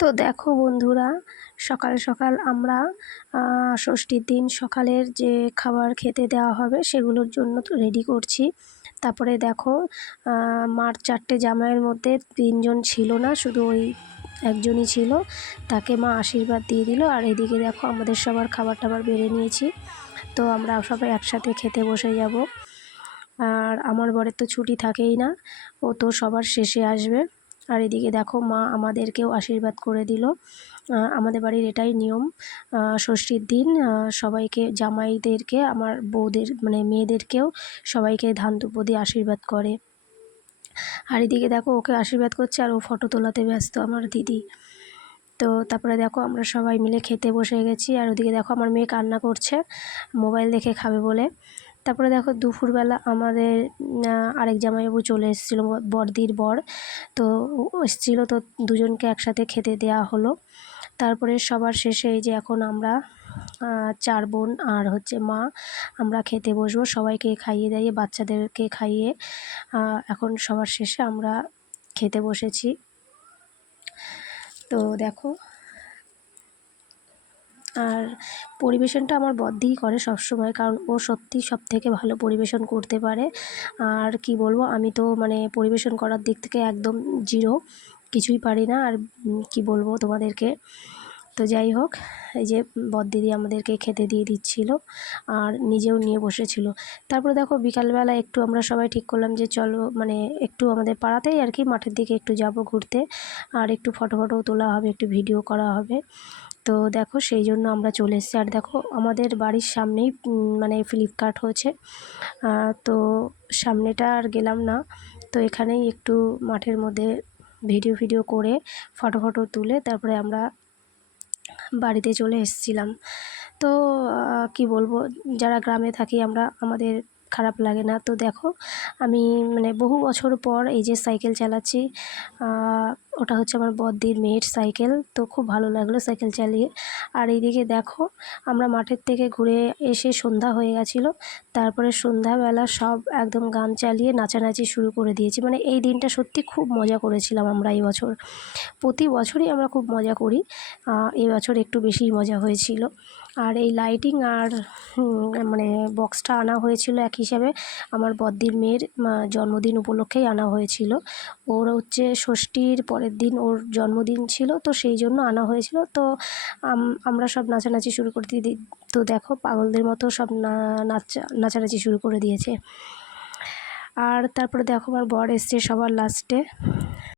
তো দেখো বন্ধুরা, সকাল সকাল আমরা ষষ্ঠীর দিন সকালের যে খাবার খেতে দেওয়া হবে সেগুলোর জন্য তো রেডি করছি। তারপরে দেখো, মার 4টে জামাইয়ের মধ্যে 3জন ছিল না, শুধু ওই একজনই ছিল। তাকে মা আশীর্বাদ দিয়ে দিল। আর এদিকে দেখো আমাদের সবার খাবার টাবার বেড়ে নিয়েছি। তো আমরা সবাই একসাথে খেতে বসে যাব। আর আমার বরের তো ছুটি থাকেই না, ও তো সবার শেষে আসবে। আর এদিকে দেখো মা আমাদেরকেও আশীর্বাদ করে দিল। আমাদের বাড়ির এটাই নিয়ম, ষষ্ঠীর দিন সবাইকে, জামাইদেরকে, আমার বউদের মানে মেয়েদেরকেও সবাইকে ধান দুব্বো দিয়ে আশীর্বাদ করে। আর এদিকে দেখো ওকে আশীর্বাদ করছে আর ও ফটো তোলাতে ব্যস্ত আমার দিদি। তো তারপরে দেখো আমরা সবাই মিলে খেতে বসে গেছি। আর ওদিকে দেখো আমার মেয়ে কান্না করছে মোবাইল দেখে খাবে বলে। তারপরে দেখো দুপুরবেলা আমাদের আরেক জামাইবাবু চলে এসেছিলো, বড়দির বর। তো এসেছিলো, তো দুজনকে একসাথে খেতে দেয়া হলো। তারপরে সবার শেষে এই যে এখন আমরা 4 বোন আর মা, আমরা খেতে বসবো। সবাইকে খাইয়ে দাইয়ে, বাচ্চাদেরকে খাইয়ে এখন সবার শেষে আমরা খেতে বসেছি। তো দেখো, আর পরিবেশনটা আমার বড়দিই করে সবসময়, কারণ ও সত্যি সবথেকে ভালো পরিবেশন করতে পারে। আর কি বলবো, আমি তো মানে পরিবেশন করার দিক থেকে একদম জিরো, কিছুই পারি না। আর কি বলবো তোমাদেরকে। তো যাই হোক, এই যে বড়দিদি আমাদেরকে খেতে দিয়ে দিচ্ছিল আর নিজেও নিয়ে বসেছিল। তারপরে দেখো বিকালবেলা একটু আমরা সবাই ঠিক করলাম যে চলো মানে একটু আমাদের পাড়াতেই আর কি মাঠের দিকে একটু যাব ঘুরতে, আর একটু ফটো তোলা হবে, একটু ভিডিও করা হবে। তো দেখো সেই জন্য আমরা চলে এসেছি। আর দেখো আমাদের বাড়ির সামনেই মানে ফ্লিপকার্ট হয়েছে, তো সামনেটা আর গেলাম না। তো এখানেই একটু মাঠের মধ্যে ভিডিও করে ফটো তুলে তারপরে আমরা বাড়িতে চলে এসেছিলাম। তো কি বলবো, যারা গ্রামে থাকি আমরা, আমাদের খারাপ লাগে না। তো দেখো আমি মানে বহু বছর পর এই যে সাইকেল চালাচ্ছি, ওটা হচ্ছে আমার বড়দির মেয়ের সাইকেল। তো খুব ভালো লাগলো সাইকেল চালিয়ে। আর এইদিকে দেখো আমরা মাঠের থেকে ঘুরে এসে সন্ধ্যা হয়ে গেছিলো। তারপরে সন্ধ্যাবেলা সব একদম গান চালিয়ে নাচানাচি শুরু করে দিয়েছি। মানে এই দিনটা সত্যি খুব মজা করেছিলাম আমরা এই বছর। প্রতি বছরই আমরা খুব মজা করি, এই বছর একটু বেশিই মজা হয়েছিল। আর এই লাইটিং আর মানে বক্সটা আনা হয়েছিল এক হিসাবে আমার বড়দির মেয়ের জন্মদিন উপলক্ষেই আনা হয়েছিল। ওর হচ্ছে ষষ্ঠীর পরের দিন ওর জন্মদিন ছিল, তো সেই জন্য আনা হয়েছিল। তো আমরা সব নাচানাচি শুরু করে দিই। তো দেখো পাগলদের মতো সব নাচানাচি শুরু করে দিয়েছে। আর তারপরে দেখো আমার বর এসছে সবার লাস্টে।